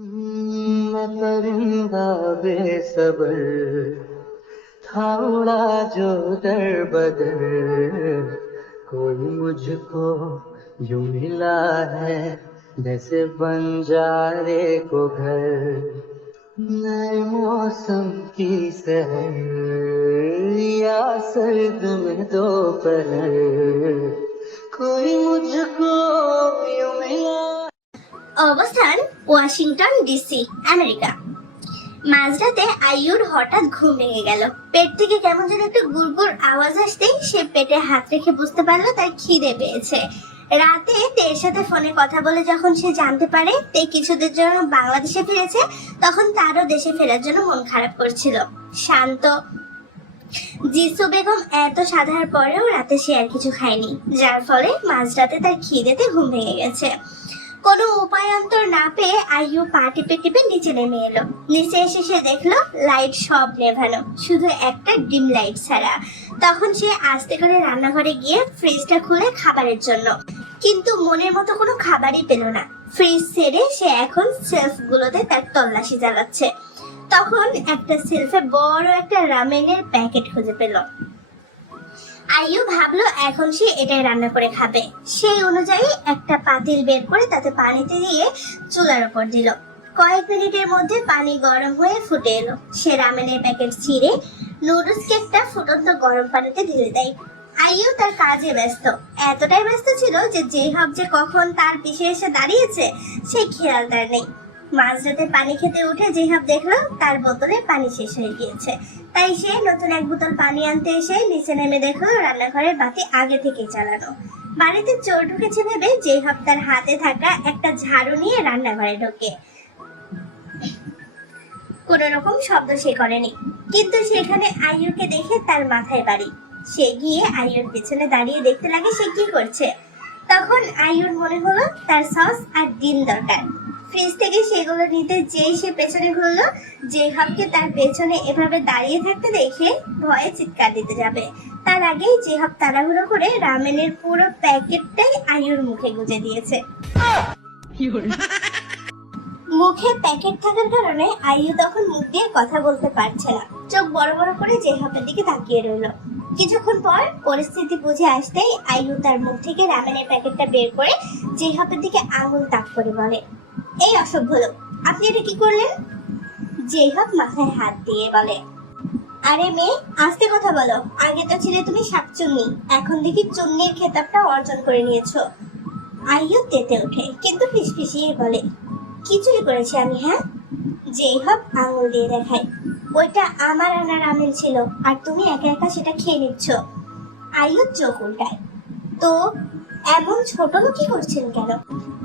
मैं परिंदा बेसब्र था उड़ा जो दर बदर कोई मुझको यूं मिला है जैसे बंजारे को घर नए मौसम की सहर या सर्द में दोपहर कोई मुझको यूं मिला। অবস্থান ওয়াশিংটন ডিসি, আমেরিকা। মাঝরাতে আইয়ুর হঠাৎ ঘুম ভেঙে গেল। পেট থেকে কেমন যেন একটা গুড়গুড় আওয়াজ আসতেই সে পেটে হাত রেখে বুঝতে পারলো তার খিদে পেয়েছে। রাতে তের সাথে ফোনে কথা বলে যখন সে জানতে পারে তে কিছুদের জন্য বাংলাদেশে ফিরেছে, তখন তারও দেশে ফেরার জন্য মন খারাপ করছিল। শান্ত জিসু বেগম এত সাধার পরেও রাতে সে আর কিছু খায়নি, যার ফলে মাঝরাতে তার খিদেতে ঘুম ভেঙে গেছে। কোনো উপায়ান্তর না পেয়ে আইয়ু পা টিপে টিপে নিচে নেমে এলো। নিচে এসে সে দেখলো লাইট সব নেভানো, শুধু একটা ডিম লাইট ছাড়া। তখন সে আস্তে করে রান্নাঘরে গিয়ে ফ্রিজটা খুলে খাবারের জন্য, কিন্তু মনের মতো কোনো খাবারই পেল না। ফ্রিজ ছেড়ে সে এখন সেলফগুলোতে তার তল্লাশি চালাচ্ছে। তখন একটা সেলফে বড় একটা রামেনের প্যাকেট খুঁজে পেল। আইয়ু ভাবলো এখন সে এটাই রান্না করে খাবে। সেই অনুযায়ী একটা পাতিল বের করে তাতে পানিতে দিয়ে চুলার উপর দিল। কয়েক মিনিটের মধ্যে পানি গরম হয়ে ফুটে এলো। সে রামেনের প্যাকেট ছিঁড়ে নুডলস কেকটা ফুটন্ত গরম পানিতে ঢেলে দেয়। আইয়ু তার কাজে ব্যস্ত, এতটাই ব্যস্ত ছিল যে যেহব যে কখন তার পিছে এসে দাঁড়িয়েছে সেই খেয়াল তার নেই। মাঝরাতে পানি খেতে উঠে যেহব দেখলো তার বোতলে পানি শেষ হয়ে গিয়েছে। তাই সে নতুন এক বোতল পানি আনতে এসে নিচে নেমে দেখলো রান্নাঘরের বাতি আগে থেকে চালানো। বাড়িতে চোর ঢুকেছে ভেবে যেহব তার হাতে থাকা একটা ঝাড়ু নিয়ে রান্নাঘরে ঢোকে। কোন রকম শব্দ সে করেনি, কিন্তু সেখানে আইয়ুকে দেখে তার মাথায় বাড়ি। সে গিয়ে আইয়ুর পেছনে দাঁড়িয়ে দেখতে লাগে সে কি করছে। তখন আইয়ুর মনে হলো তার সস আর ডিম দরকার। ফ্রিজ থেকে সেগুলো নিতে যেই সে পেছনে ঘুরলো, যেহবকে তার পেছনে এভাবে দাঁড়িয়ে থাকতে দেখে ভয়ে চিৎকার দিতে যাবে, তার আগেই যেহব তাড়াহুড়ো করে রামেনের পুরো প্যাকেটটাই আইয়ুর মুখে গুজে দিয়েছে। মুখে প্যাকেট থাকার কারণে আইয়ু তখন মুখ দিয়ে কথা বলতে পারছে না, চোখ বড় বড় করে যেহবের দিকে তাকিয়ে রইল। কিছুক্ষণ পর পরিস্থিতি বুঝে আসতেই আইয়ু তার মুখ থেকে রামেনের প্যাকেটটা বের করে যেহবের দিকে আঙুল তাক করে বলে, এই অসভ্য লোক, আপনি এটা কি করলেন? যেহব মাথায় হাত দিয়ে বলে, আরে মেয়ে, আস্তে কথা বলো, আগে তো ছিলে তুমি শাকচুন্নি, এখন দেখি চুন্নির খেতাবটা অর্জন করে নিয়েছো। আইয়ু তেতে ওঠে, কিন্তু ফিসফিসিয়ে বলে, কিছুই করেছি আমি? হ্যাঁ? যেহব আঙুল দিয়ে দেখায়, ওইটা আমার আনা রামেন ছিল আর তুমি একা একা সেটা খেয়ে নিচ্ছ। আইয়ু চোখ উল্টায়, তো এমন ছোট লোকই করছেন কেন?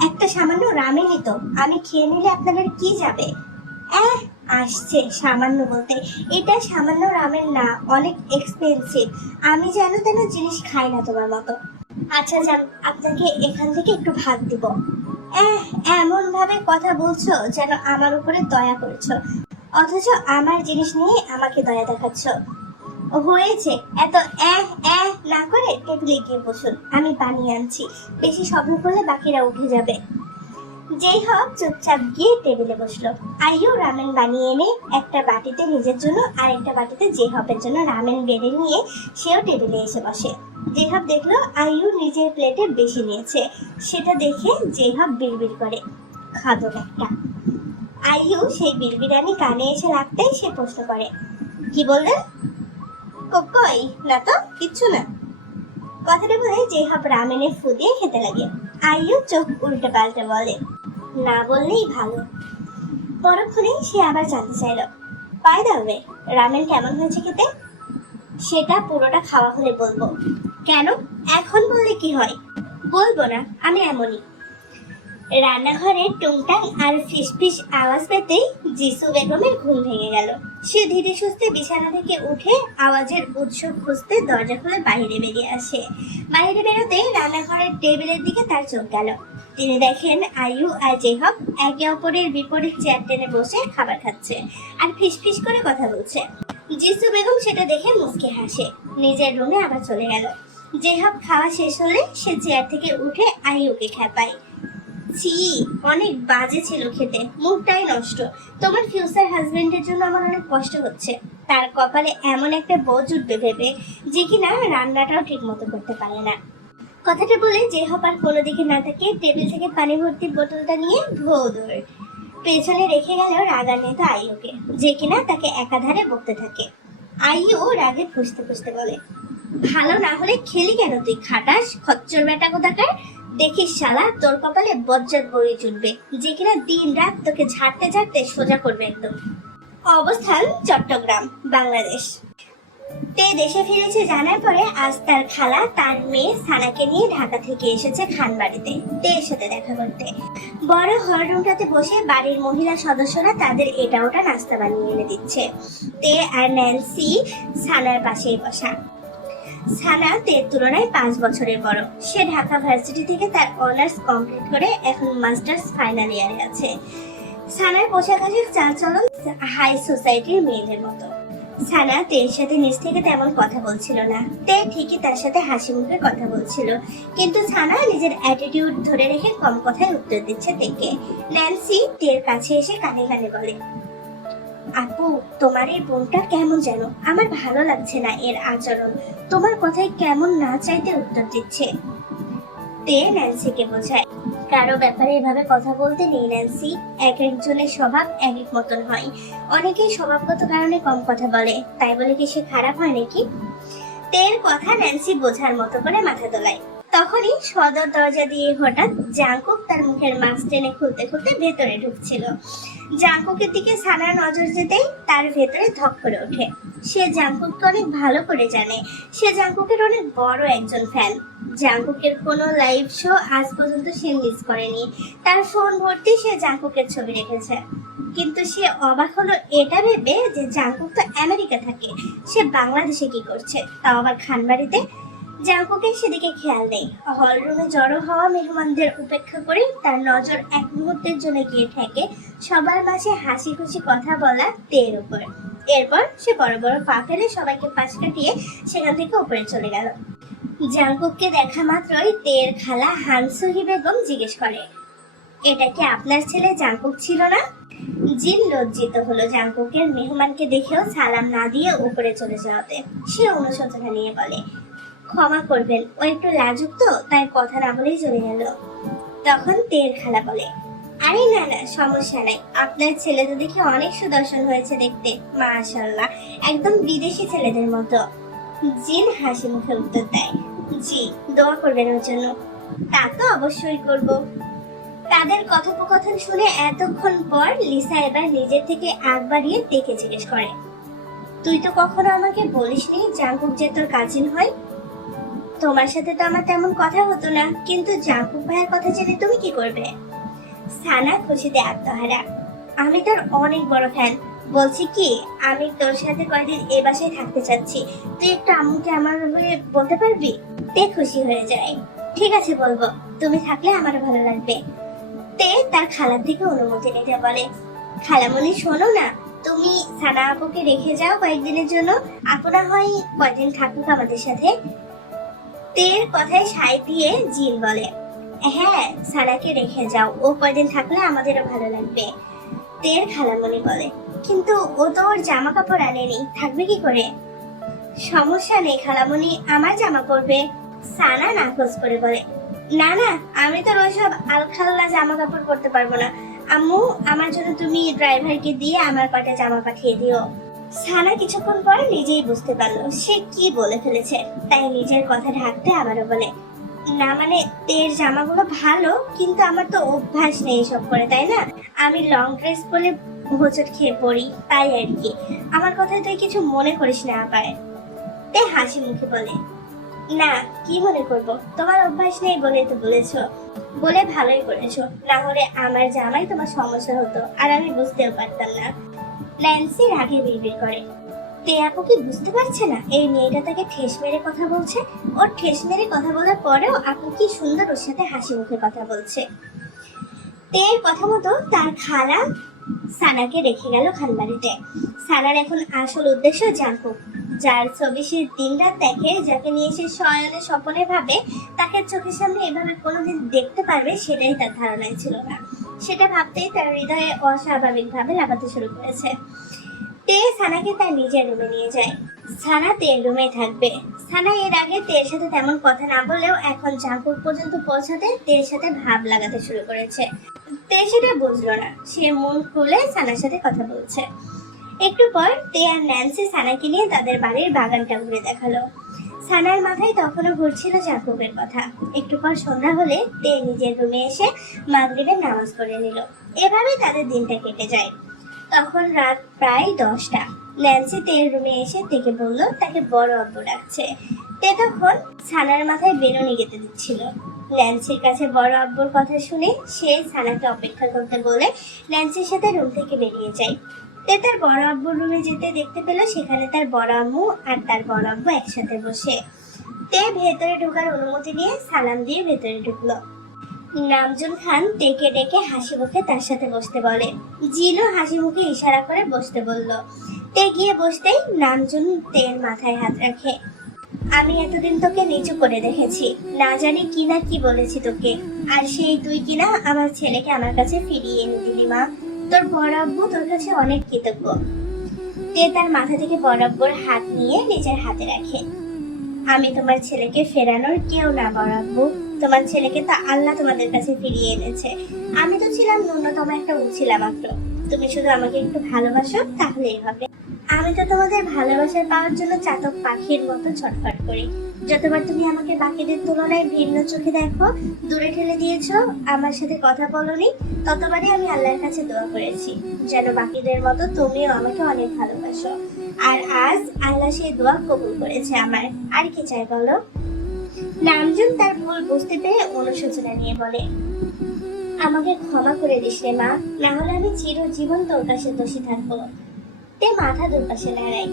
একটা সামান্য রামেনই তো, আমি খেয়ে নিলে আপনাদের কি যাবে? আসছে সামান্য বলতে, এটা সামান্য রামেন না, অনেক এক্সপেন্সিভ। আমি যেন তেন জিনিস খাই না তোমার মতো। আচ্ছা যান, আপনাকে এখান থেকে একটু ভাগ দিব। এমন ভাবে কথা বলছো যেন আমার উপরে দয়া করছো, অথচ আমার জিনিস নিয়ে আমাকে দয়া দেখাচ্ছ। হয়েছে, এত না করে টেবিলে গিয়ে বসুন, আমি বানিয়ে আনছি। বেশি শব্দ করলে বাকিরা উঠে যাবে। যেহব চুপচাপ গিয়ে টেবিলে বসলো। আইয়ু রামেন বানিয়ে এনে একটা বাটিতে নিজের জন্য আর একটা বাটিতে যেহবের জন্য রামেন বেড়ে নিয়ে সেও টেবিলে এসে বসে। যেহব দেখলো আইয়ু নিজের প্লেটে বেশি নিয়েছে, সেটা দেখে যেহব বিড়বিড় করে, খাদক একটা। আইয়ু সেই বিড়বিড়ানি কানে এসে লাগতেই সে প্রশ্ন করে, কি বললেন? কই না তো, কিচ্ছু না। কথাটা বলে যেহব রামেনের ফু দিয়ে খেতে লাগে। আইয়ু চোখ উল্টে পাল্টে বলে, না বললেই ভালো। পরক্ষণেই সে আবার জানতে চাইল, বাই দ্য ওয়ে, রামেন কেমন হয়েছে খেতে? সেটা পুরোটা খাওয়া হলে বলবো। কেন? এখন বললে কি হয়? বলবো না, আমি এমনই। রান্নাঘরে টুংটাং আর ফিসফিস আওয়াজ পেতেই জিসু বেগমের ঘুম ভেঙে গেল। সে ধীরে সুস্থে বিছানা থেকে উঠে আওয়াজের উৎস খুঁজতে দরজা খুলে বাইরে বেরিয়ে আসে। বাইরে বেরোতে রান্নাঘরের টেবিলের দিকে তার চোখ গেল। তিনি দেখেন আইয়ু আর যেহব একে অপরের বিপরীত চেয়ার টেনে বসে খাবার খাচ্ছে আর ফিসফিস করে কথা বলছে। জিসু বেগম সেটা দেখে মুচকি হাসে, নিজের রুমে আবার চলে গেল। যেহব খাওয়া শেষ হলে সে চেয়ার থেকে উঠে আইয়ুকে খেপায়, ছি, অনেক বাজে ছিল খেতে, মুখটাই নষ্ট। তোমার ফিউচার হাজবেন্ডের জন্য আমার অনেক কষ্ট হচ্ছে। তার কপালে এমন একটা বউ জুটবে ভেবে, যে কিনা রান্নাটাও ঠিক মতো করতে পারে না। কথাটা বলে জেহপার কোনো দিকে না তাকিয়ে টেবিল থেকে পানি ভর্তি বোতলটা নিয়ে ভৌদৌড় পেছনে রেখে গেল রাগান্বিত আইয়ুকে, যে কিনা তাকে একাধারে বকতে থাকে। আইয়ু রাগে ফুঁসতে ফুঁসতে বলে, ভালো না হলে খেলি কেন তুই খাটাস, খচ্চর বেটা কোথাকার। দেখিস শালা, তোর কপালে বজ্জাত বড়ি জুটবে, যে কিনা দিন রাত তোকে ঝাড়তে ঝাড়তে সোজা করবে একদম। অবস্থান চট্টগ্রাম, বাংলাদেশ। তে দেশে ফিরেছে জানার পরে আজ তার খালা তার মেয়ে সানাকে নিয়ে ঢাকা থেকে এসেছে খানবাড়িতে তের সাথে দেখা করতে। বড় হল রুমটাতে বসে বাড়ির মহিলা সদস্যরা তাদের এটা ওটা নাস্তা বানিয়ে এনে দিচ্ছে। তে আর ন্যান্সি সানার পাশেই বসা। সানা তের তুলনায় 5 বছরের বড়। সে ঢাকা ভার্সিটি থেকে তার অনার্স কমপ্লিট করে এখন মাস্টার্স ফাইনাল ইয়ারে আছে। সানার পোশাক আশাক চালচলন হাই সোসাইটির মেয়েদের মতো। সানা তের সাথে নিজ থেকে তেমন কথা বলছিল না। তে ঠিকই তার সাথে হাসি মুখে কথা বলছিল, কিন্তু সানা নিজের অ্যাটিটিউড ধরে রেখে কম কথায় উত্তর দিচ্ছে তেকে। ন্যান্সি তের কাছে এসে কানে কানে বলে, আপু, তোমার এই বোনটা কেমন যেন, আমার ভালো লাগছে না এর আচরণ। তোমার কথায় কেমন না চাইতে উত্তর দিচ্ছে। তে ন্যান্সিকে বোঝায়, কারো ব্যাপারে এভাবে কথা বলতে নেই ন্যান্সি, এক একজনের স্বভাব এক এক মতন হয়। অনেকেই স্বভাবগত কারণে কম কথা বলে, তাই বলে কি সে খারাপ হয় নাকি? তের কথা ন্যান্সি বোঝার মতো করে মাথা দোলায়। তখনই সদর দরজা দিয়ে হঠাৎ জাংকুক তার মুখের মাস্ক টেনে খুলতে খুলতে ভেতরে ঢুকছিল। জাংকুকের দিকে সানার নজর যেতেই তার ভেতরে ধক করে ওঠে। সে জাংকুককে অনেক ভালো করে জানে, সে জাংকুকের অনেক বড় একজন ফ্যান। জাংকুকের কোনো লাইভ শো আজ পর্যন্ত সে মিস করেনি। তার ফোন ভর্তি সে জাংকুকের ছবি রেখেছে। কিন্তু সে অবাক হলো এটা ভেবে যে জাংকুক তো আমেরিকা থাকে, সে বাংলাদেশে কি করছে, তাও আবার খানবাড়িতে। জাংকুকের সেদিকে খেয়াল নেই। হল রুমে জড়ো হওয়া মেহমানদের উপেক্ষা করে তার নজর এক মুহূর্তের জন্য গিয়ে থাকে সবার মাঝে হাসি খুশি কথা বলা তের উপর। এরপর সে বড় বড় পা ফেলে সবাইকে পাশ কাটিয়ে সেখান থেকে উপরে চলে গেল। জাংকুককে দেখা মাত্রই তের খালা হানসুহি বেগম জিজ্ঞেস করে, এটা কি আপনার ছেলে জাংকুক ছিল না? জিন লজ্জিত হলো জাংকুকের মেহমানকে দেখেও সালাম না দিয়ে উপরে চলে যাওয়াতে। সে অনুশোচনা নিয়ে বলে, ক্ষমা করবেন, ও একটু লাজুক তো, তাই কথা না বলেই চলে গেল। তখন তের খালা বলে, আরে না না, সমস্যা নাই, আপনার ছেলে তো দেখে অনেক সুদর্শন হয়েছে দেখতে, মাশাআল্লাহ, একদম বিদেশি ছেলেদের মতো। জিন হাসি মুখে উত্তর দেয়, জি, দোয়া করবেন ওর জন্য। তা তো অবশ্যই করব। তাদের কথোপকথন শুনে এতক্ষণ পর লিসা এবার নিজের থেকে আগ বাড়িয়ে তেকে জিজ্ঞেস করে, তুই তো কখনো আমাকে বলিসনি জাংকুক যে তোর কাজিন হয়? তোমার সাথে তো আমার তেমন কথা হতো না, কিন্তু জাংকুক ভাইয়ের কথা জেনে তুমি কি করবে? সানা খুশিতে আত্মহারা, আমি তোর অনেক বড় ফ্যান। বলছি কি, আমি তোর সাথে কয়েকদিন এই বাসায় থাকতে চাচ্ছি, তুই একটু আম্মুকে আমার হয়ে বলতে পারবি? তে খুশি হয়ে যায়, ঠিক আছে বলবো, তুমি থাকলে আমারও ভালো লাগবে। তে তার খালার থেকে অনুমতি নিতে বলে, খালামণি শোনো না, তুমি সানা আপুকে রেখে যাও কয়েকদিনের জন্য, আপু না হয় কয়েকদিন থাকুক আমাদের সাথে। তের কথায় সায় দিয়ে জিন বলে, হ্যাঁ, সানাকে রেখে যাও, ও কয়েকদিন থাকলে আমাদেরও ভালো লাগবে। তের খালামণি বলে, কিন্তু ও তো ওর জামা কাপড় আনেনি, থাকবে কি করে? সমস্যা নেই খালামণি, আমার জামা পরবে। সানা নাকচ করে বলে, না না, আমি তো ওইসব আলখাল্লা জামা কাপড় পরতে পারবো না। আম্মু, আমার জন্য তুমি ড্রাইভারকে দিয়ে আমার কটা জামা পাঠিয়ে দিও। সানা কিছুক্ষণ পর নিজেই বুঝতে পারলো সে কি বলে ফেলেছে, তাই নিজের কথা ঢাকতে আবারও বলে, না মানে তের জামাগুলো ভালো, কিন্তু আমার তো অভ্যাস নেই এসব করে, তাই না? আমি লং ড্রেস পরে হোঁচট খেয়ে পড়ি, তাই আর কি। আমার কথায় তুই কিছু মনে করিস না আবার। তে হাসি মুখে বলে, না, কি মনে করব, তোমার অভ্যাস নেই বলে তো বলেছো, বলে ভালোই করেছো, না হলে আমার জামাই তোমার সমস্যা হতো আর আমি বুঝতেও পারতাম না। ন্যান্সি রাগে বিড়বিড় করে, তে আপু কি বুঝতে পারছে না এই মেয়েটা তাকে ঠেস মেরে কথা বলছে? ওর ঠেস মেরে কথা বলার পরেও আপু কি সুন্দর ওর সাথে হাসি মুখে কথা বলছে। তের কথা মতো তার খালা সানাকে রেখে গেল খানবাড়িতে। সানার এখন আসল উদ্দেশ্য জাংকুক। যার ছবি সে দিনরাত দেখে, যাকে নিয়ে সে শয়নে স্বপনে ভাবে, তাকে চোখের সামনে এভাবে কোনোদিন দেখতে পারবে সেটাই তার ধারণায় ছিল না। সেটা ভাবতেই তার হৃদয়ে অস্বাভাবিকভাবে লাফাতে শুরু করেছে। তে সানাকে তার নিজের রুমে নিয়ে যায়। সানা তের রুমে থাকবে। সানা এর আগে তের সাথে তেমন কথা না বললেও এখন জাঙ্কুক পর্যন্ত পৌঁছাতে তের সাথে ভাব লাগাতে শুরু করেছে। তে সেটা বুঝলো না, সে মন খুলে সানার সাথে কথা বলছে। একটু পর তে আর ন্যান্সি সানাকে নিয়ে তাদের বাড়ির বাগানটা ঘুরে দেখালো। সানার মাথায় তখনও ঘুরছিল জাঙ্কুকের কথা। একটু পর সন্ধ্যা হলে তে নিজের রুমে এসে মাগরিবের নামাজ পড়ে নিল। এভাবেই তাদের দিনটা কেটে যায়। তখন রাত প্রায় 10টা। ন্যান্সি তের রুমে এসে থেকে বলল তাকে বড় আব্বু ডাকছে। তে তখন সানার মাথায় বেরুনি গেঁথে দিচ্ছিল। ন্যান্সির কাছে বড় আব্বুর কথা শুনে সে সানাকে অপেক্ষা করতে বলে ন্যান্সির সাথে রুম থেকে বেরিয়ে যায়। তে তার বড় আব্বুর রুমে যেতে দেখতে পেল সেখানে তার বড় আম্মু আর তার বড় আব্বু একসাথে বসে। তে ভেতরে ঢোকার অনুমতি নিয়ে সালাম দিয়ে ভেতরে ঢুকলো। নামজুন খান তেকে ডেকে হাসি মুখে তার সাথে বসতে বলে। জিনও হাসি মুখে ইশারা করে বসতে বলল। তে গিয়ে বসতেই নামজুন তের মাথায় হাত রাখে। আমি এতদিন তোকে নিচু করে দেখেছি, না জানি কি না কি বলেছি তোকে, আর সেই তুই কিনা আমার ছেলেকে আমার কাছে ফিরিয়ে এনে দিলি মা। তোর বড় আব্বু তোর কাছে অনেক কৃতজ্ঞ। তে তার মাথা থেকে বড় আব্বুর হাত নিয়ে নিজের হাতে রাখে। আমি তোমার ছেলেকে ফেরানোর কেউ না বড় আব্বু, তোমার ছেলেকে তো আল্লাহ তোমাদের কাছে ফিরিয়ে এনেছে। আমি তো ছিলাম ন্যূনতম একটা উছিলা মাত্র। তুমি শুধু আমাকে একটু ভালোবাসো, তাহলেই হবে। আমি তো তোমাদের ভালোবাসার পাওয়ার জন্য চাতক পাখির মতো ছটফট করি। যতবার তুমি আমাকে বাকিদের তুলনায় ভিন্ন চোখে দেখো, দূরে ঠেলে দিয়েছো, আমার সাথে কথা বলোনি, ততবারই আমি আল্লাহর কাছে দোয়া করেছি যেন বাকিদের মতো তুমিও আমাকে অনেক ভালোবাসো। আর আজ আল্লাহ সেই দোয়া কবুল করেছে আমার। আর কি চাই বলো? নামজুন তার ভুল বুঝতে পেরে অনুশোচনা নিয়ে বলে, আমাকে ক্ষমা করে দিস রে মা, না হলে আমি চিরজীবন তোর কাছে দোষী থাকবো। তে মাথা দুপাশে নাড়াই।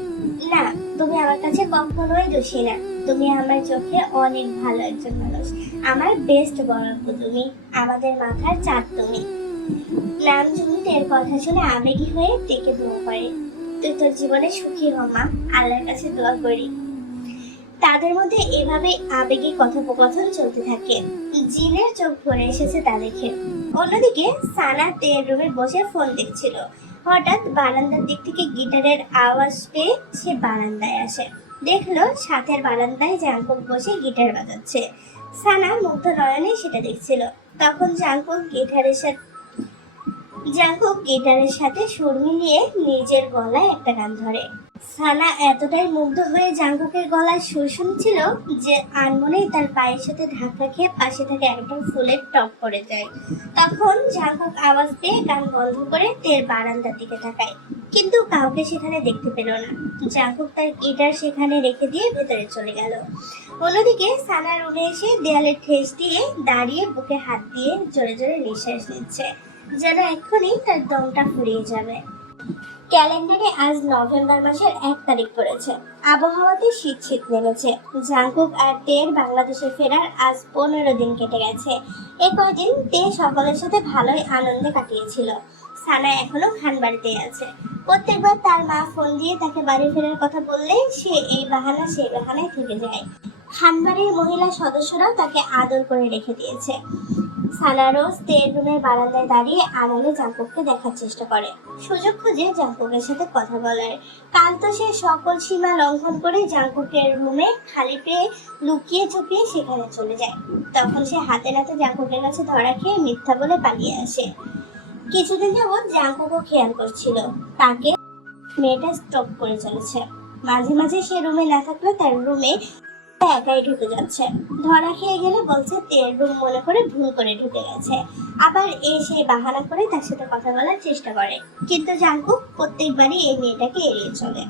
না, তুমি আমার কাছে কখনোই দোষী না। তুমি আমার চোখে অনেক ভালো একজন মানুষ। আমার বেস্ট বড় আব্বু তুমি, আমাদের মাথার চাঁদ তুমি। নামজুন তের কথা শুনে আবেগী হয়ে তেকে দোয়া করে। তুই তোর জীবনে সুখী হ মা, আল্লাহর কাছে দোয়া করি। তাদের মধ্যে এভাবে আবেগী কথোপকথন চলতে থাকে। জিনের চোখ ভরে এসেছে তা দেখে। অন্যদিকে সানা তের রুমে বসে ফোন দেখছিল। হঠাৎ বারান্দার দিক থেকে গিটারের আওয়াজ পেয়ে সে বারান্দায় আসে। দেখলো সাথের বারান্দায় জাঙ্কুক বসে গিটার বাজাচ্ছে। সানা মুগ্ধ নয়নে সেটা দেখছিল। তখন জাঙ্কুক গিটারের সাথে সুর মিলিয়ে নিজের গলায় একটা গান ধরে। সানা এতটাই মুগ্ধ হয়ে জাঙ্কুকের গলায় সুর শুনছিল যে আনমনেই তার পায়ের সাথে ধাক্কা খেয়ে পাশে থাকা একটা ফুলের টপ পড়ে যায়। তখন জাঙ্কুক আওয়াজ পেয়ে গান বন্ধ করে তের বারান্দার দিকে তাকায়, কিন্তু কাউকে সেখানে দেখতে পেল না। জাঙ্কুক তার গিটার সেখানে রেখে দিয়ে ভেতরে চলে গেল। অন্যদিকে সানা রুমে এসে দেয়ালে ঠেস দিয়ে দাঁড়িয়ে বুকে হাত দিয়ে জোরে জোরে নিঃশ্বাস নিচ্ছে, যেন এক্ষুনি তার দমটা ফুরিয়ে যাবে। ক্যালেন্ডারে আজ নভেম্বর মাসের 1 তারিখ পড়েছে। আবহাওয়াতে শীত শীত নেমেছে। জাঙ্কুক আর তের বাংলাদেশে ফেরার আজ 15 দিন কেটে গেছে। এই কয়দিন তে সকলের সাথে ভালোই আনন্দে কাটিয়েছিল। সানা এখনো খান বাড়িতেই আছে। প্রত্যেকবার তার মা ফোন দিয়ে তাকে বাড়ি ফেরার কথা বললে সে এই বাহানা সেই বাহানায় থেকে যায়। খানবাড়ির মহিলা সদস্যরাও তাকে আদর করে রেখে দিয়েছে। সানা রোজ তের রুমের বারান্দায় দাঁড়িয়ে আড়ালে জাঙ্কুককে দেখার চেষ্টা করে, সুযোগ খুঁজে জাঙ্কুকের সাথে কথা বলার। কাল তো সে সকল সীমা লঙ্ঘন করে জাঙ্কুকের রুমে খালি পেয়ে লুকিয়ে চুপিয়ে সেখানে চলে যায়। তখন সে হাতে নাতে জাঙ্কুকের কাছে ধরা খেয়ে মিথ্যা বলে পালিয়ে আসে। কিছুদিন যাবৎ জাঙ্কুকও খেয়াল করছিল তাকে মেয়েটা স্টক করে চলেছে। মাঝে মাঝে সে রুমে না থাকলে তার রুমে একাই ঢুকে যাচ্ছে। ধরা খেয়ে গেলে বলছে তের রুম মনে করে ভুল করে ঢুকে গেছে। আবার এসে বাহানা করে তার সাথে কথা বলার চেষ্টা করে, কিন্তু জাঙ্কুক প্রত্যেকবারই এই মেয়েটাকে এড়িয়ে চলে।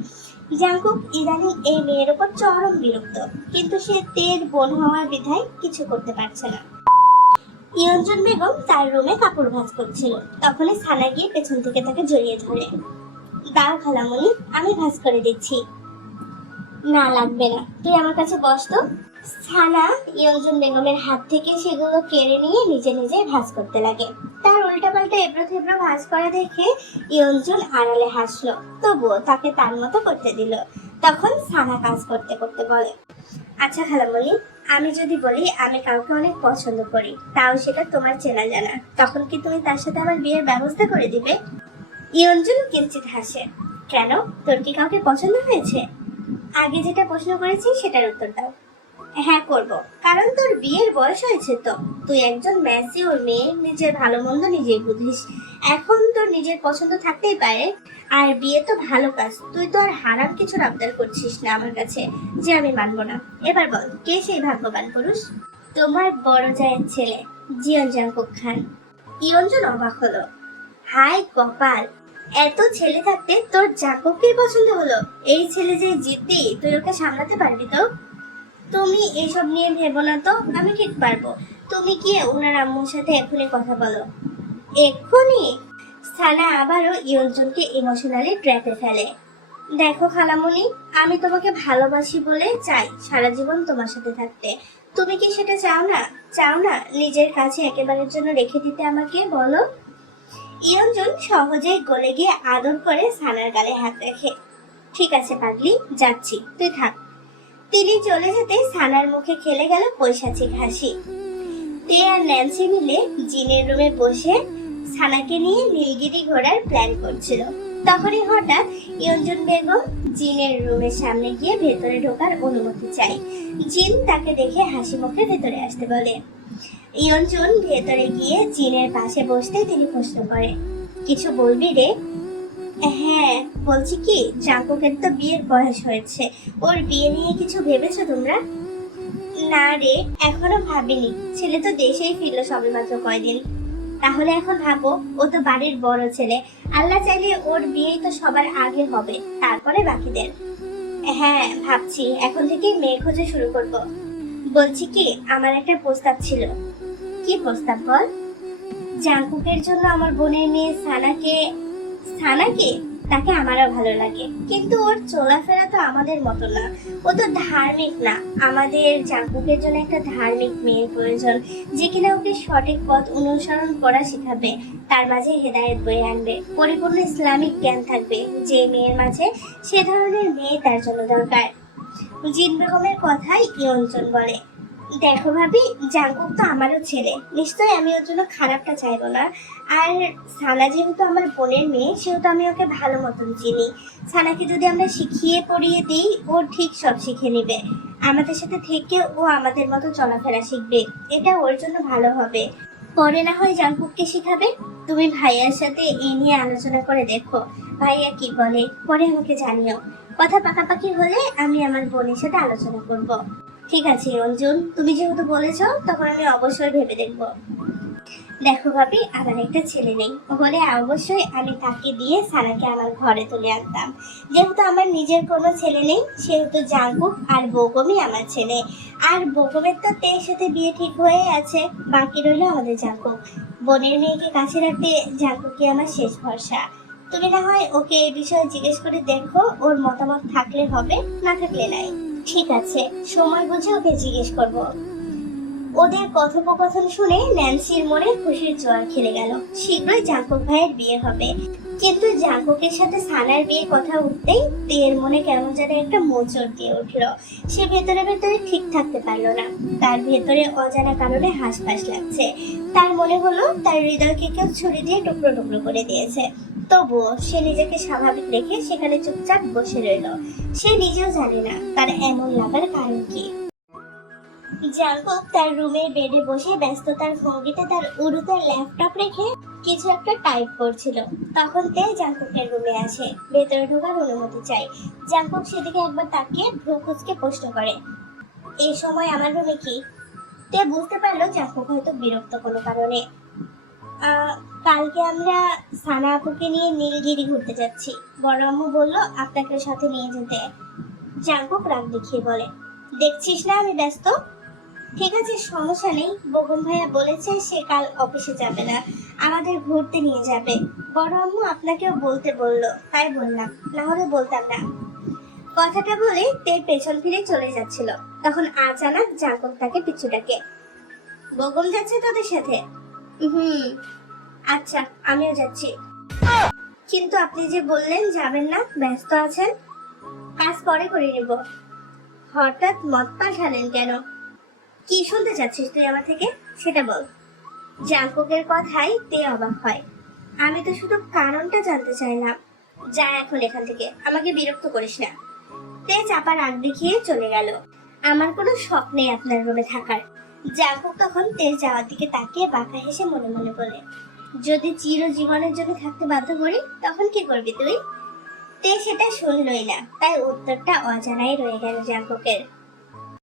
জাঙ্কুক ইদানিং এই মেয়ের উপর চরম বিরক্ত, কিন্তু সে তের বোন হওয়ার বিধায় কিছু করতে পারছে না। ইয়ঞ্জন বেগম তার রুমে কাপড় ভাঁজ করছিল। তখনই সানা গিয়ে পেছন থেকে তাকে জড়িয়ে ধরে, দাও খালামণি, আমি ভাঁজ করে দিচ্ছি। না লাগবে না, তুই আমার কাছে বস তো। সানা ইয়ঞ্জন বেগমের হাত থেকে সেগুলো কেড়ে নিয়ে নিজে নিজে ভাঁজ করতে লাগে। তার উল্টাপাল্টা এবড়ো থেবড়ো ভাঁজ করা দেখে ইয়ঞ্জন আড়ালে হাসলো, তবুও তাকে তার মতো করতে দিল। তখন সানা কাজ করতে করতে বলে, আচ্ছা খালামণি, আমি যদি বলি আমি কাউকে অনেক পছন্দ করি, তাও সেটা তোমার চেনা জানা, তখন কি তুমি তার সাথে আমার বিয়ের ব্যবস্থা করে দিবে? ইয়ঞ্জন কিঞ্চিত হাসে। কেন, তোর কি কাউকে পছন্দ হয়েছে? আগে যেটা প্রশ্ন করেছি সেটার উত্তর দাও। হ্যাঁ করব, কারণ তোর বিয়ের বয়স হয়েছে তো। তুই একজন ম্যাচিওর মেয়ে, নিজের ভালো মন্দ নিজেই বুঝিস। এখন তোর নিজের পছন্দ থাকতেই পারে। আর বিয়ে তো ভালো কাজ, তুই তো আর হারাম কিছু আবদার করছিস না আমার কাছে যে আমি মানবো না। এবার বল, কে সেই ভাগ্যবান পুরুষ? তোমার বড় জায়ের ছেলে, জিয়ন জাংকুক খান। ইয়ঞ্জন অবাক হলো। হাই কপাল, এত ছেলে থাকতে তোর জাংকুককেই পছন্দ হলো? এই ছেলে যে জিদ্দি, তুই ওকে সামলাতে পারবি তো? তুমি এসব নিয়ে ভেবো না তো, আমি ঠিক পারবো। তুমি কি ওনার আম্মুর সাথে এখনই কথা বলো। এক্ষুনি? সানা আবারও ইয়ঞ্জনকে ইমোশনালি ট্র্যাপে ফেলে। দেখো খালামণি, আমি তোমাকে ভালোবাসি বলে চাই সারা জীবন তোমার সাথে থাকতে। তুমি কি সেটা চাও না? চাও না নিজের কাছে একেবারের জন্য রেখে দিতে আমাকে, বলো? ইয়ঞ্জন সহজেই গলে গিয়ে আদর করে সানার গালে হাত রাখে। ঠিক আছে পাগলি, যাচ্ছি, তুই থাক। তিনি চলে যেতে সানার মুখে খেলে গেল পৈশাচিক হাসি। তে আর ন্যান্সি মিলে জিনের রুমে বসে সানাকে নিয়ে নীলগিরি ঘোরার প্ল্যান করছিল। তখনই হঠাৎ ইয়ঞ্জন বেগম জিনের রুমের সামনে গিয়ে ভেতরে ঢোকার অনুমতি চায়। জিন তাকে দেখে হাসি মুখে ভেতরে আসতে বলে। ইয়ঞ্জন ভেতরে গিয়ে জিনের পাশে বসতে তিনি প্রশ্ন করে, কিছু বলবি রে? হ্যাঁ বলছি কি, জাঙ্কুকের তো বিয়ের বয়স হয়েছে, ওর বিয়ে নিয়ে কিছু ভেবেছো তোমরা? না রে, এখনো ভাবিনি। ছেলে তো দেশেই ফিরলো সবেমাত্র কয়দিন। তাহলে এখন ভাবো, ও তো বাড়ির বড় ছেলে, আল্লাহ চাইলে ওর বিয়ে তো সবার আগে হবে, তারপরে বাকিদের। হ্যাঁ ভাবছি, এখন থেকে মেয়ে খোঁজা শুরু করব। বলছি কি, আমার একটা প্রস্তাব ছিল। কি প্রস্তাব বল? জাঙ্কুকের জন্য আমার বোনের মেয়ে সানাকে। সানাকে? তাকে আমারও ভালো লাগে, কিন্তু ওর চলাফেরা তো আমাদের মতো না। ও তো ধার্মিক না। আমাদের জাঙ্কুকের জন্য একটা ধার্মিক মেয়ের প্রয়োজন, যে কিনা ওকে সঠিক পথ অনুসরণ করা শেখাবে, তার মাঝে হেদায়েত বয়ে আনবে, পরিপূর্ণ ইসলামিক জ্ঞান থাকবে। যে মেয়ের মাঝে সে ধরনের মেয়ে তার জন্য দরকার। জিন বেগমের কথাই ইয়ঞ্জন বলে, দেখো ভাবি, জাঙ্কুক তো আমারও ছেলে, নিশ্চয়ই আমি ওর জন্য খারাপটা চাইবো না। আর সানা যেহেতু আমার বোনের মেয়ে, সেহেতু আমি ওকে ভালো মতন চিনি। সানাকে যদি আমরা শিখিয়ে পড়িয়ে দিই, ও ঠিক সব শিখে নিবে। আমাদের সাথে থেকে ও আমাদের মতো চলাফেরা শিখবে, এটা ওর জন্য ভালো হবে। পরে না হয় জাঙ্কুককে শিখাবে। তুমি ভাইয়ার সাথে এই নিয়ে আলোচনা করে দেখো, ভাইয়া কি বলে, পরে আমাকে জানিও। কথা পাকাপাকি হলে আমি আমার বোনের সাথে আলোচনা করব। ঠিক আছে অঞ্জুন, তুমি যেহেতু বলেছো, তখন আমি অবশ্যই ভেবে দেখবো। দেখো ভাবি, আমার একটা ছেলে নেই, হলে অবশ্যই আমি তাকে দিয়ে সানাকে আমার ঘরে তুলে আনতাম। যেহেতু আমার নিজের কোনো ছেলে নেই, সেহেতু জাঙ্কুক আর বৌগমই আমার ছেলে। আর বৌগমের তো তের সাথে বিয়ে ঠিক হয়ে আছে, বাকি রইল আমাদের জাঙ্কুক। বোনের মেয়েকে কাছে রাখতে জাঙ্কুকই আমার শেষ ভরসা। তুমি না হয় ওকে এই বিষয়ে জিজ্ঞেস করে দেখো, ওর মতামত থাকলে হবে, না থাকলে নাই। ঠিক আছে, সময় বুঝে ওকে জিজ্ঞেস করব। ওদের কথোপকথন শুনে ন্যান্সির মনে খুশির জোয়ার খেলে গেল। শীঘ্রই জাঙ্কুক ভাইয়ের বিয়ে হবে। কিন্তু জাঙ্কুকের সাথে সানার বিয়ে কথা উঠতেই তের মনে কেমন যেন একটা মোচড় দিয়ে উঠলো। সে ভেতরে ভেতরে ঠিক থাকতে পারলো না। তার ভেতরে অজানা কারণে হাঁসফাঁস লাগছে। তার মনে হলো তার হৃদয়কে কেউ ছুরি দিয়ে টুকরো টুকরো করে দিয়েছে। তবুও সে নিজেকে স্বাভাবিক রেখে সেখানে চুপচাপ বসে রইল। সে নিজেও জানে না তার এমন লাগার কারণ কি। জাঙ্কুক তার রুমের বেডে বসে ব্যস্ততার ভঙ্গিতে তার উরুতে ল্যাপটপ রেখে কিছু একটা টাইপ করছিল। তখন তে জাঙ্কুকের রুমে আসে, ভেতরে ঢোকার অনুমতি চাই। জাঙ্কুক সেদিকে একবার তাকিয়ে ভ্রু কুঁচকে প্রশ্ন করে, এই সময় আমার রুমে কি? তে বুঝতে পারলো জাঙ্কুক হয়তো বিরক্ত কোনো কারণে। কালকে আমরা সানা আপুকে নিয়ে নীলগিরি ঘুরতে যাচ্ছি, বড় আম্মু বললো আপনাকে সাথে নিয়ে যেতে। জাঙ্কুক রাগ দেখিয়ে বলে, দেখছিস না আমি ব্যস্ত। ঠিক আছে, সমস্যা নেই। বগম ভাইয়া বলেছে সে কাল অফিসে যাবে না, আমাদের ঘুরতে নিয়ে যাবে। বড় আম্মু আপনাকেও বলতে বললো, তাই বললাম, না হলে বলতাম না। কথাটা বলে তে পেছন ফিরে চলে যাচ্ছিল, তখন আচানক জাঙ্কুক তাকে পিছু ডাকে, বগম যাচ্ছে তোদের সাথে? আচ্ছা, আমিও যাচ্ছি। কিন্তু আপনি যে বললেন যাবেন না, ব্যস্ত আছেন। কাজ পরে করে নেব। হঠাৎ মত পাঠালেন কেন? কি শুনতে চাচ্ছিস তুই আমার থেকে সেটা বল। জাঙ্কুকের কথাই তে অবাক হয়। আমি তো শুধু কারণটা জানতে চাইলাম। যা এখন এখান থেকে, আমাকে বিরক্ত করিস না। তে চাপা রাগ দেখিয়ে চলে গেল। আমার কোনো শখ নেই আপনার রুমে থাকার। জাঙ্কুক তখন তের যাওয়ার দিকে তাকিয়ে বাঁকা হেসে মনে মনে বলে, যদি চিরজীবনের জন্য থাকতে বাধ্য করি তখন কি করবি তুই? তে সেটা শুনলই না, তাই উত্তরটা অজানাই রয়ে গেল জাঙ্কুকের।